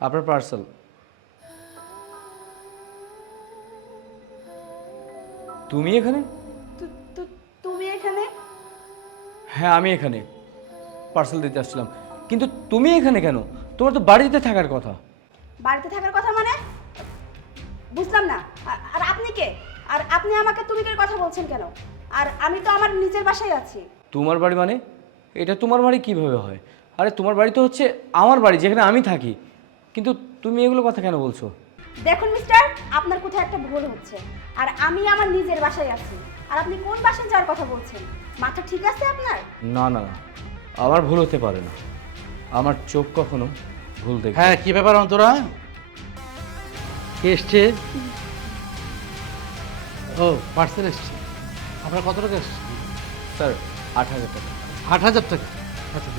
আপনার পার্সেল তুমি এখানে? তুমি এখানে? হ্যাঁ আমি এখানে। পার্সেল দিতে আসছিলাম। কিন্তু তুমি এখানে কেন? তোমার তো বাড়িতে থাকার কথা। বাড়িতে থাকার কথা মানে? বুঝলাম না। আর- আর আপনি কে? আর আপনি আমাকে তুমি কে কথা বলছেন কেন? আর আমি তো আমার নিজের বাসায় আছি। তোমার বাড়ি মানে? এটা তোমার বাড়ি কীভাবে হয়? আরে তোমার বাড়ি তো হচ্ছে আমার বাড়ি যেখানে আমি থাকি। কিন্তু তুমি এগুলো কথা কেন বলছো? দেখুন মিস্টার আপনার কোথাও একটা ভুল হচ্ছে আর আমি আমার নিজের বাসায় আছি আর আপনি কোন বাসায় যাওয়ার কথা বলছেন? মাথা ঠিক আছে আপনার? না না না আমার ভুল হতে পারে না। আমার চোখ কখনো ভুল দেখে হ্যাঁ কি ব্যাপার অন্তরা? কে এসছে? ও পার্সেল এসছে। আপনার কত টাকা এসছে? স্যার আট হাজার টাকা। আট হাজার টাকা। আচ্ছা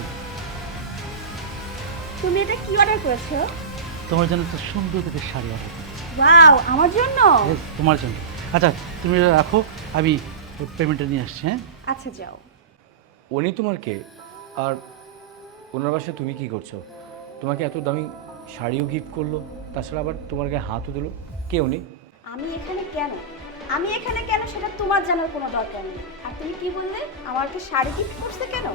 তুমি এটা কি অর্ডার করেছ? তোমার জন্য একটা সুন্দর দেখে শাড়ি আছে। ওয়াও আমার জন্য? তোমার জন্য। আচ্ছা তুমি এটা রাখো আমি পেমেন্টটা নিয়ে আসছি হ্যাঁ? আচ্ছা যাও। উনি তোমার কে আর ওনার বাসায় তুমি কি করছ? তোমাকে এত দামি শাড়িও গিফট করল তাছাড়া আবার তোমার গায়ে হাতও দিলো। কে উনি? আমি এখানে কেন? আমি এখানে কেন সেটা তোমার জানার কোনো দরকার নেই। আর তুমি কি বললে? আমাকে শাড়ি গিফট করছে কেন?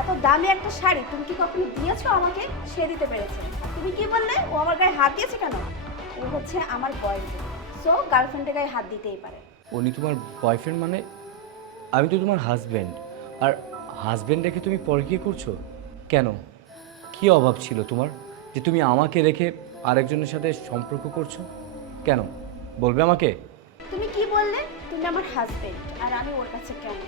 এত দামি একটা শাড়ি তুমি কি কখনো দিয়েছ আমাকে? সে দিতে পেরেছে। তুমি কি বললে? ও আমার গায়ে হাত দিয়েছে কেন? ও হচ্ছে আমার বয়ফ্রেন্ড সো গার্লফ্রেন্ডের গায়ে হাত দিতেই পারে। উনি তোমার বয়ফ্রেন্ড মানে? আমি তো তোমার হাজব্যান্ড আর হাজব্যান্ড রেখে তুমি পরকিয়ে করছ? কেন? কি অভাব ছিল তোমার? যে তুমি আমাকে রেখে আরেকজনের সাথে সম্পর্ক করছ? কেন? বলবে আমাকে? তুমি কি বললে? তুমি আমার হাজবেন্ড আর আমি ওর কাছে কেন?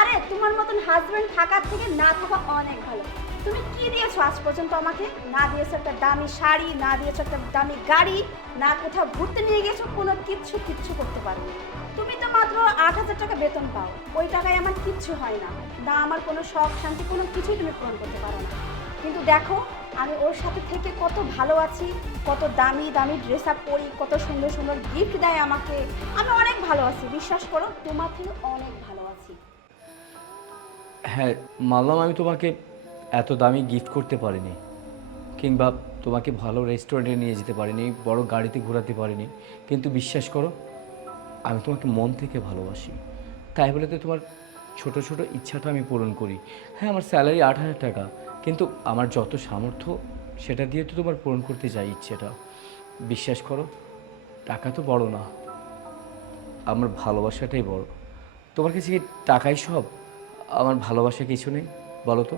আরে, তোমার মতন হাজবেন্ড থাকার থেকে না থাকা অনেক ভালো। তুমি কি দিয়েছ আজ পর্যন্ত আমাকে? না দিয়েছ একটা দামি শাড়ি, না দিয়েছ একটা দামি গাড়ি, না কোথাও ঘুরতে নিয়ে গেছো, কোনো কিচ্ছু কিচ্ছু করতে পারোনি তুমি তো মাত্র আট হাজার টাকা বেতন পাও। ওই টাকায় আমার কিচ্ছু হয় না। না আমার কোনো শখ, শান্তি, কোনো কিছুই তুমি পূরণ করতে পারো না। কিন্তু দেখো, আমি ওর সাথে থেকে কত ভালো আছি, কত দামি দামি ড্রেস আপ পরি, কত সুন্দর সুন্দর গিফট দেয় আমাকে। আমি অনেক ভালো আছি, বিশ্বাস করো, তোমার থেকে অনেক ভালো হ্যাঁ মানলাম আমি তোমাকে এত দামি গিফট করতে পারিনি, কিংবা তোমাকে ভালো রেস্টুরেন্টে নিয়ে যেতে পারিনি, বড় গাড়িতে ঘোরাতে পারিনি। কিন্তু বিশ্বাস করো, আমি তোমাকে মন থেকে ভালোবাসি। তাই বলে তো তোমার ছোট ছোট ইচ্ছাটা আমি পূরণ করি। হ্যাঁ আমার স্যালারি আট হাজার টাকা, কিন্তু আমার যত সামর্থ্য, সেটা দিয়ে তো তোমার পূরণ করতে যাই ইচ্ছেটা। বিশ্বাস করো, টাকা তো বড় না, আমার ভালোবাসাটাই বড়। তোমার কাছে কি টাকাই সব? আমার ভালোবাসা কিছু নেই বলো তো।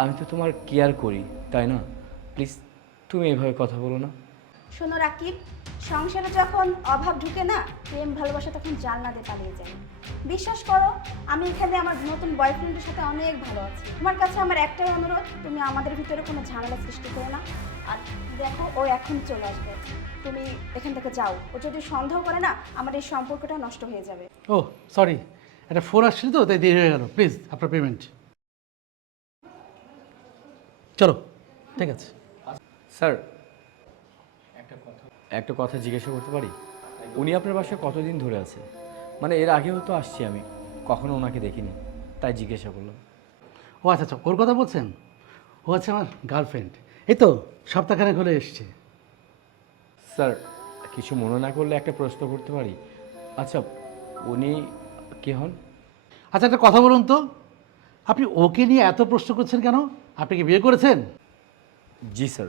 আমি তো তোমার কেয়ার করি তাই না? প্লিজ তুমি এভাবে কথা বলো না। শোনো রাকিব সংসারে যখন অভাব ঢুকে না প্রেম ভালোবাসা তখন জানলাতে পালিয়ে যায়। বিশ্বাস করো আমি এখানে আমার নতুন বয়ফ্রেন্ডের সাথে অনেক ভালো আছি। তোমার কাছে আমার একটাই অনুরোধ তুমি আমাদের ভিতরে কোনো ঝামেলা সৃষ্টি করো না। আর দেখো ও এখন চলে আসবে। তুমি এখান থেকে যাও। ও যদি সন্দেহ করে না আমার এই সম্পর্কটা নষ্ট হয়ে যাবে। ও সরি একটা ফোর আসছিল তো তাই দেরি হয়ে গেল। প্লিজ আপনার পেমেন্ট চলো ঠিক আছে। স্যার একটা কথা একটা কথা জিজ্ঞাসা করতে পারি? উনি আপনার বাসায় কতদিন ধরে আছে মানে এর আগেও তো আসছি আমি কখনো ওনাকে দেখিনি তাই জিজ্ঞাসা করলাম। ও আচ্ছা আচ্ছা ওর কথা বলছেন? ও আছে আমার গার্লফ্রেন্ড এই তো সপ্তাহখানেক হলে এসছে। স্যার কিছু মনে না করলে একটা প্রশ্ন করতে পারি? আচ্ছা উনি কে হন আচ্ছা একটা কথা বলুন তো। আপনি ওকে নিয়ে এত প্রশ্ন করছেন কেন? আপনি কি বিয়ে করেছেন? জি স্যার।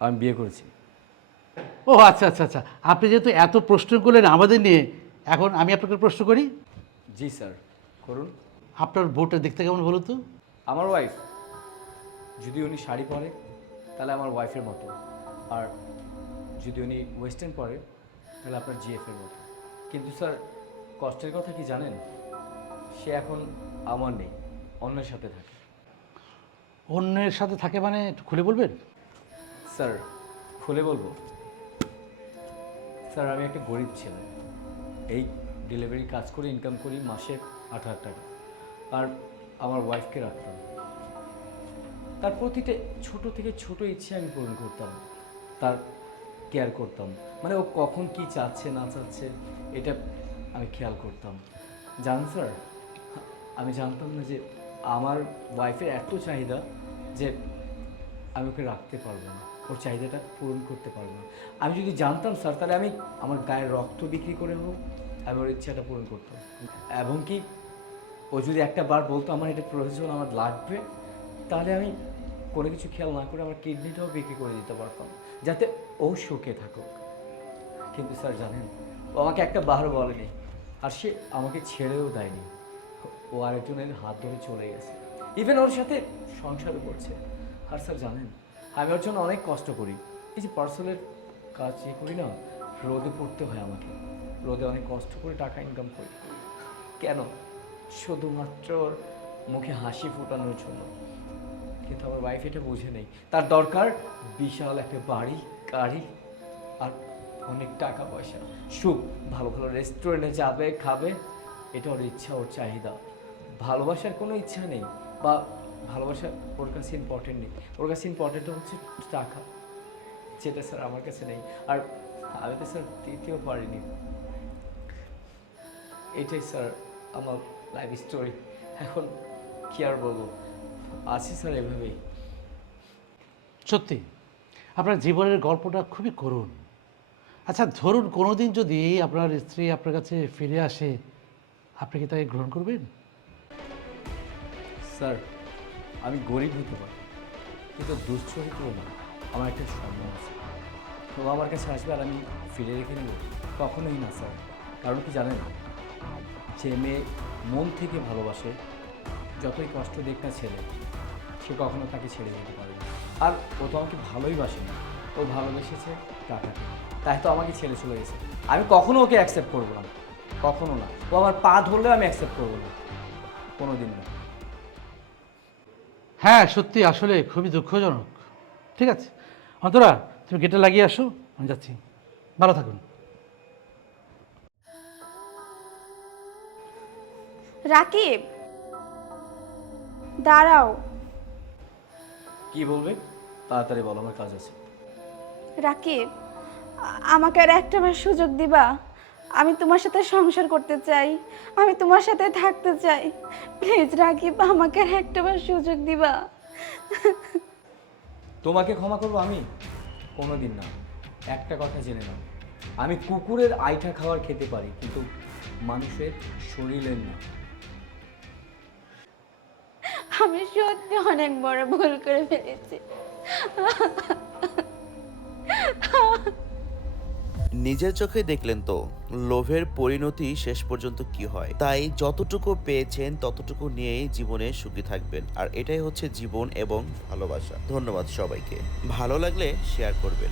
আমি বিয়ে করেছি। ও আচ্ছা আচ্ছা আচ্ছা। আপনি যেহেতু এত প্রশ্ন করলেন আমাদের নিয়ে এখন আমি আপনাকে প্রশ্ন করি? জি স্যার। করুন। আপনার বউটা দেখতে কেমন বলুন তো? আমার ওয়াইফ যদি উনি শাড়ি পরে তাহলে আমার ওয়াইফের মতো। আর যদি উনি ওয়েস্টার্ন পরে তাহলে আপনার জিএফের মতো। কিন্তু স্যার কষ্টের কথা কি জানেন? সে এখন আমার নেই অন্যের সাথে থাকে। অন্যের সাথে থাকে মানে একটু খুলে বলবেন? স্যার খুলে বলব। স্যার আমি একটা গরিব ছেলে। এই ডেলিভারি কাজ করে ইনকাম করি মাসে আট হাজার টাকা। আর আমার ওয়াইফকে রাখতাম। তার প্রতিটা ছোট থেকে ছোট ইচ্ছে আমি পূরণ করতাম। তার কেয়ার করতাম। মানে ও কখন কি চাচ্ছে না চাচ্ছে এটা আমি খেয়াল করতাম। জান স্যার, আমি জানতাম না যে আমার ওয়াইফের এত চাহিদা যে আমি ওকে রাখতে পারব না। ওর চাহিদাটা পূরণ করতে পারব না। আমি যদি জানতাম স্যার, তাহলে আমি আমার গায়ের রক্ত বিক্রি করে হোক আমি ওর ইচ্ছাটা পূরণ করতাম। এবং কি ও যদি একটা বার বলতো আমার এটা প্রয়োজন, আমার লাগবে, তাহলে আমি কোনো কিছু খেয়াল না করে আমার কিডনিটাও বিক্রি করে দিতে পারতাম, যাতে ও সুখে থাকুক। কিন্তু স্যার, জানেন, ও আমাকে একটা বার বলেনি। আর সে আমাকে ছেড়েও দেয়নি। ও আরেকজনের হাত ধরে চলে গেছে। ইভেন ওর সাথে সংসারও করছে। আর স্যার জানেন, আমি ওর জন্য অনেক কষ্ট করি। এই যে পার্সেলের কাজ যে করি না, রোদে পড়তে হয় আমাকে। রোদে অনেক কষ্ট করে টাকা ইনকাম করি। কেন? শুধুমাত্র ওর মুখে হাসি ফোটানোর জন্য। কিন্তু আমার ওয়াইফ এটা বুঝে নেই। তার দরকার বিশাল একটা বাড়ি, গাড়ি, আর অনেক টাকা পয়সা। সুখ, ভালো ভালো রেস্টুরেন্টে যাবে, খাবে, এটা ওর ইচ্ছা, ওর চাহিদা। ভালোবাসার কোনো ইচ্ছা নেই বা ভালোবাসা ওর কাছে ইম্পর্টেন্ট নেই। ওর কাছে ইম্পর্টেন্ট হচ্ছে টাকা, যেটা স্যার আমার কাছে নেই। আর আমি তো স্যার দিতেও পারিনি। এটাই স্যার আমার লাইফ স্টোরি এখন কি আর বলব? আছি স্যার এভাবেই। সত্যি, আপনার জীবনের গল্পটা খুবই করুণ। আচ্ছা ধরুন কোনো দিন যদি আপনার স্ত্রী আপনার কাছে ফিরে আসে, আপনি কি তাকে গ্রহণ করবেন? স্যার, আমি গরিব হতে পারি, কিন্তু দুশ্চরিত্র না আমার একটা সম্মান আছে। ও আমার কাছে আসবে আর আমি ফিরে রেখে নেব কখনোই না, স্যার। কারণ কি জানেন? যে মেয়ে মন থেকে ভালোবাসে, যতই কষ্ট দেখ না ছেলে, সে কখনো তাকে ছেড়ে যেতে পারে আর ও তো আমাকে ভালোই বাসেনি ও ভালোবেসেছে টাকাকে তাই তো আমাকে ছেড়ে চলে গেছে। আমি কখনো ওকে অ্যাকসেপ্ট করব না। কখনো না। ও আমার পা ধরলেও আমি অ্যাকসেপ্ট করব না। কোনো দিন না। হ্যাঁ সত্যি আসলে খুবই দুঃখজনক। ঠিক আছে। অন্তরা তুমি গেটে লাগিয়ে আসো আমি যাচ্ছি। ভালো থাকুন। রাকিব! দাঁড়াও। কি বলবে? তাড়াতাড়ি বলো আমার কাজ আছে। রাকিব আমাকে আর একটাবার সুযোগ দিবা। আমি তোমার সাথে সংসার করতে চাই আমি তোমার সাথে থাকতে চাই। প্লিজ রাকিব আমাকে আর একটাবার সুযোগ দিবা। তোমাকে ক্ষমা করব আমি? কোনো দিন না। একটা কথা জেনে নাও। আমি কুকুরের আইটা খাবার খেতে পারি কিন্তু মানুষের শরীরের না। আমি সত্যি অনেক বড় ভুল করে ফেলেছি। নিজের চোখে দেখলেন তো, লোভের পরিণতি শেষ পর্যন্ত কি হয়? তাই যতটুকু পেয়েছেন, ততটুকু নিয়েই জীবনে সুখী থাকবেন। আর এটাই হচ্ছে জীবন এবং ভালোবাসা। ধন্যবাদ সবাইকে। ভালো লাগলে শেয়ার করবেন।